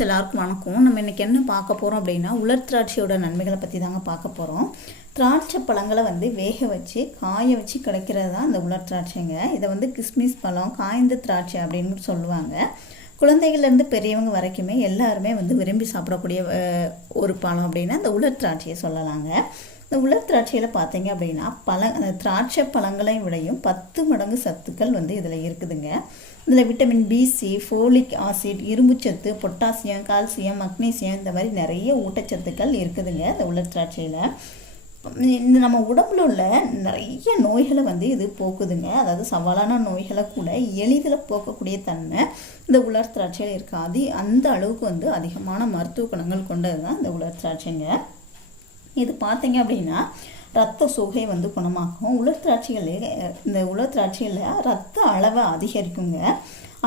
எல்லாருக்கும் வணக்கம். நம்ம இன்றைக்கி என்ன பார்க்க போகிறோம் அப்படின்னா உலர் திராட்சையோட நன்மைகளை பற்றி தாங்க பார்க்க போகிறோம் திராட்சை பழங்களை வந்து வேக வச்சு காய வச்சு கிடைக்கிறது தான் இந்த உலர் திராட்சைங்க. இதை வந்து கிஸ்மிஸ் பழம் காய்ந்த திராட்சை அப்படின்னு சொல்லுவாங்க. குழந்தைகள்லேருந்து பெரியவங்க வரைக்குமே எல்லாருமே வந்து விரும்பி சாப்பிடக்கூடிய ஒரு பழம் அப்படின்னா இந்த உலர் திராட்சையை சொல்லலாங்க. இந்த உலர் திராட்சையில் பார்த்தீங்க அப்படின்னா பழ அந்த திராட்சை பழங்களை விடையும் பத்து மடங்கு சத்துக்கள் வந்து இதில் இருக்குதுங்க. இதில் vitamin B C folic acid இரும்புச்சத்து பொட்டாசியம் கால்சியம் மக்னீசியம் இந்த மாதிரி நிறைய ஊட்டச்சத்துக்கள் இருக்குதுங்க இந்த உலர் திராட்சையில். இந்த நம்ம உடம்புல உள்ள நிறைய நோய்களை வந்து இது போக்குதுங்க. அதாவது சவாலான நோய்களை கூட எளிதில் போக்கக்கூடிய தன்மை இந்த உலர் திராட்சையில் இருக்காது. அந்த அளவுக்கு வந்து அதிகமான மருத்துவ குணங்கள் கொண்டது தான் இந்த உலர் திராட்சைங்க. இது பார்த்தீங்க அப்படின்னா ரத்த சுகை வந்து குணமாக்கும். உலர் திராட்சைகளில் இந்த உலர் திராட்சையில் ரத்த அளவை அதிகரிக்குங்க.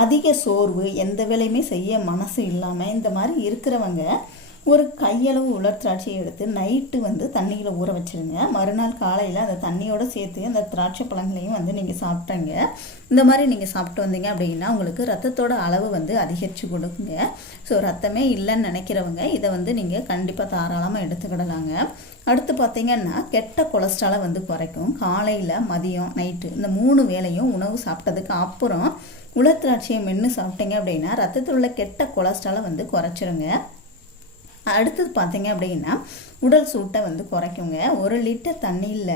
அதிக சோர்வு எந்த வேலையுமே செய்ய மனசு இல்லாமல் இந்த மாதிரி இருக்கிறவங்க ஒரு கையளவு உலர் திராட்சையை எடுத்து நைட்டு வந்து தண்ணியில் ஊற வச்சிருங்க. மறுநாள் காலையில் அந்த தண்ணியோடு சேர்த்து அந்த திராட்சை பழங்களையும் வந்து நீங்கள் சாப்பிட்டங்க. இந்த மாதிரி நீங்கள் சாப்பிட்டு வந்தீங்க அப்படின்னா உங்களுக்கு ரத்தத்தோட அளவு வந்து அதிகரித்து கொடுக்குங்க. ஸோ ரத்தமே இல்லைன்னு நினைக்கிறவங்க இதை வந்து நீங்கள் கண்டிப்பாக தாராளமாக எடுத்துக்கிடலாங்க. அடுத்து பார்த்தீங்கன்னா கெட்ட கொலஸ்ட்ராலை வந்து குறைக்கும். காலையில் மதியம் நைட்டு இந்த மூணு வேளையும் உணவு சாப்பிட்டதுக்கு அப்புறம் உலர் திராட்சையை மென்று சாப்பிட்டீங்க அப்படின்னா ரத்தத்தில் உள்ள கெட்ட கொலஸ்ட்ராலை வந்து குறைச்சிருங்க. அடுத்தது பார்த்தீங்க அப்படின்னா உடல் சூட்டை வந்து குறைக்குங்க. ஒரு லிட்டர் தண்ணியில்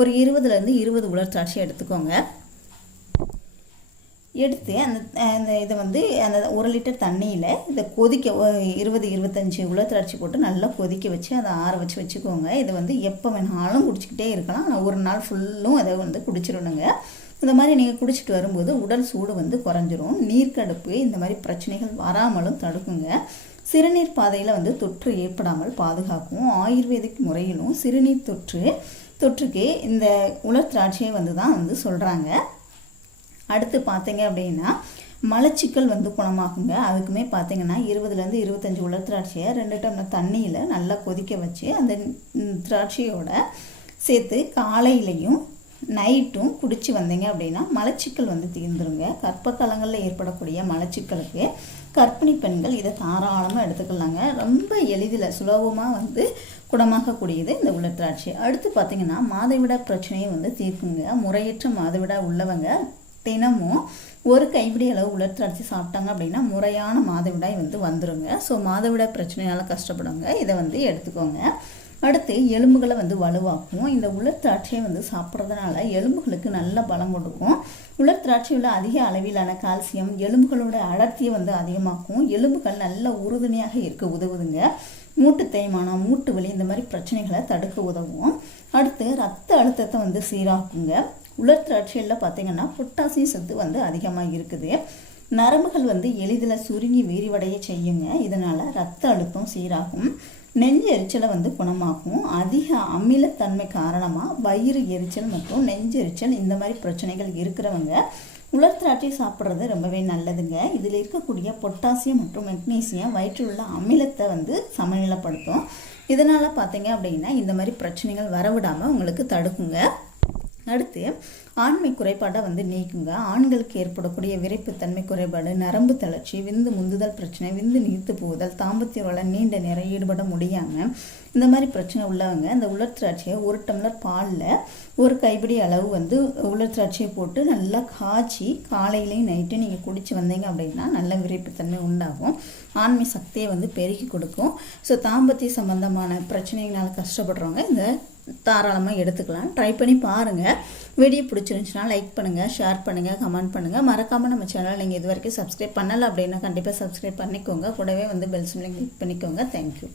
ஒரு இருபதுலேருந்து இருபது உலர் திராட்சை எடுத்துக்கோங்க. எடுத்து அந்த அந்த இதை வந்து அந்த ஒரு லிட்டர் தண்ணியில் இதை கொதிக்க இருபது இருபத்தஞ்சி உலர் போட்டு நல்லா கொதிக்க வச்சு அதை ஆற வச்சு வச்சுக்கோங்க. இதை வந்து எப்போ வேணாலும் குடிச்சிக்கிட்டே இருக்கலாம். ஆனால் ஒரு நாள் ஃபுல்லும் அதை வந்து குடிச்சிடணுங்க. இந்த மாதிரி நீங்கள் குடிச்சிட்டு வரும்போது உடல் சூடு வந்து குறைஞ்சிரும். நீர்க்கடுப்பு இந்த மாதிரி பிரச்சனைகள் வராமலும் தடுக்குங்க. சிறுநீர் பாதையில் வந்து தொற்று ஏற்படாமல் பாதுகாக்கும் ஆயுர்வேதிக் முறையிலும் சிறுநீர் தொற்று தொற்றுக்கு இந்த உலர் திராட்சையை வந்து தான் வந்து சொல்கிறாங்க அடுத்து பார்த்தீங்க அப்படின்னா மலச்சிக்கல் வந்து குணமாகுங்க அதுக்குமே பார்த்தீங்கன்னா இருபதுலேருந்து இருபத்தஞ்சி உலர் திராட்சையை ரெண்டு டம்ளர் தண்ணியில் நல்லா கொதிக்க வச்சு அந்த திராட்சையோட சேர்த்து காலையிலையும் நைட்டும் குடிச்சு வந்தீங்க அப்படின்னா மலச்சிக்கல் வந்து தீர்ந்துருங்க. கற்ப காலங்களில் ஏற்படக்கூடிய மலச்சிக்கலுக்கு கற்பிணி பெண்கள் இதை தாராளமாக எடுத்துக்கலாங்க. ரொம்ப எளிதில் சுலபமாக வந்து குணமாகக்கூடியது இந்த உலர் அடுத்து பார்த்தீங்கன்னா மாதவிடா பிரச்சனையை வந்து தீர்க்குங்க. முறையற்ற மாதவிடா உள்ளவங்க தினமும் ஒரு கைப்பிடி அளவு உலர் சாப்பிட்டாங்க அப்படின்னா முறையான மாதவிடாய் வந்து வந்துருங்க. ஸோ மாதவிடாய் பிரச்சனையால் கஷ்டப்படுங்க. இதை வந்து எடுத்துக்கோங்க. அடுத்து எலும்புகளை வந்து வலுவாக்கும். இந்த உலர் திராட்சையை வந்து சாப்பிட்றதுனால எலும்புகளுக்கு நல்ல பலம் கொடுக்கும். உலர் திராட்சையில் அதிக அளவிலான கால்சியம் எலும்புகளோட அடர்த்தியை வந்து அதிகமாக்கும். எலும்புகள் நல்ல உறுதுணையாக இருக்க உதவுதுங்க. மூட்டு தேய்மானம் மூட்டு வலி இந்த மாதிரி பிரச்சனைகளை தடுக்க உதவும். அடுத்து ரத்த அழுத்தத்தை வந்து சீராக்குங்க. உலர் திராட்சையில் பார்த்திங்கன்னா பொட்டாசியம் சத்து வந்து அதிகமாக இருக்குது. நரம்புகள் வந்து எளிதில் சுருங்கி விரிவடைய செய்யுங்க. இதனால் ரத்த அழுத்தம் சீராகும். நெஞ்சு எரிச்சலை வந்து குணமாக்கும். அதிக அமிலத்தன்மை காரணமாக வயிறு எரிச்சல் மற்றும் நெஞ்சு எரிச்சல் இந்த மாதிரி பிரச்சனைகள் இருக்கிறவங்க உலர் திராட்சை சாப்பிட்றது ரொம்பவே நல்லதுங்க. இதில் இருக்கக்கூடிய பொட்டாசியம் மற்றும் மெக்னீசியம் வயிற்றில் உள்ள அமிலத்தை வந்து சமநிலைப்படுத்தும். இதனால் பார்த்தீங்க அப்படின்னா இந்த மாதிரி பிரச்சனைகள் வரவிடாமல் உங்களுக்கு தடுக்குங்க. அடுத்து ஆண்மை குறைபாடை வந்து நீக்குங்க. ஆண்களுக்கு ஏற்படக்கூடிய விரைப்புத்தன்மை குறைபாடு நரம்பு தளர்ச்சி விந்து முந்துதல் பிரச்சனை விந்து நீர்த்து போகுதல் தாம்பத்திய வள நீண்ட நேரம் ஈடுபட முடியாமல் இந்த மாதிரி பிரச்சனை உள்ளவங்க இந்த உலர் திராட்சையை ஒரு டம்ளர் பாலில் ஒரு கைப்பிடி அளவு வந்து உலர் திராட்சையை போட்டு நல்லா காய்ச்சி காலையிலையும் நைட்டு நீங்கள் குடிச்சு வந்தீங்க அப்படின்னா நல்ல விரைப்புத்தன்மை உண்டாகும். ஆண்மை சக்தியை வந்து பெருக்கி கொடுக்கும். ஸோ தாம்பத்திய சம்பந்தமான பிரச்சனைகளால் கஷ்டப்படுறவங்க இந்த தாராளமாக எடுத்துக்கலாம். ட்ரை பண்ணி பாருங்கள் வீடியோ பிடிச்சிருந்துச்சுன்னா லைக் பண்ணுங்கள் ஷேர் பண்ணுங்கள் கமெண்ட் பண்ணுங்கள் மறக்காமல் நம்ம சேனல் நீங்கள் இது வரைக்கும் சப்ஸ்கிரைப் பண்ணலை அப்படின்னா கண்டிப்பாக சப்ஸ்கிரைப் பண்ணிக்கோங்க. கூடவே வந்து பெல் சிம்லையும் கிளிக் பண்ணிக்கோங்க. Thank you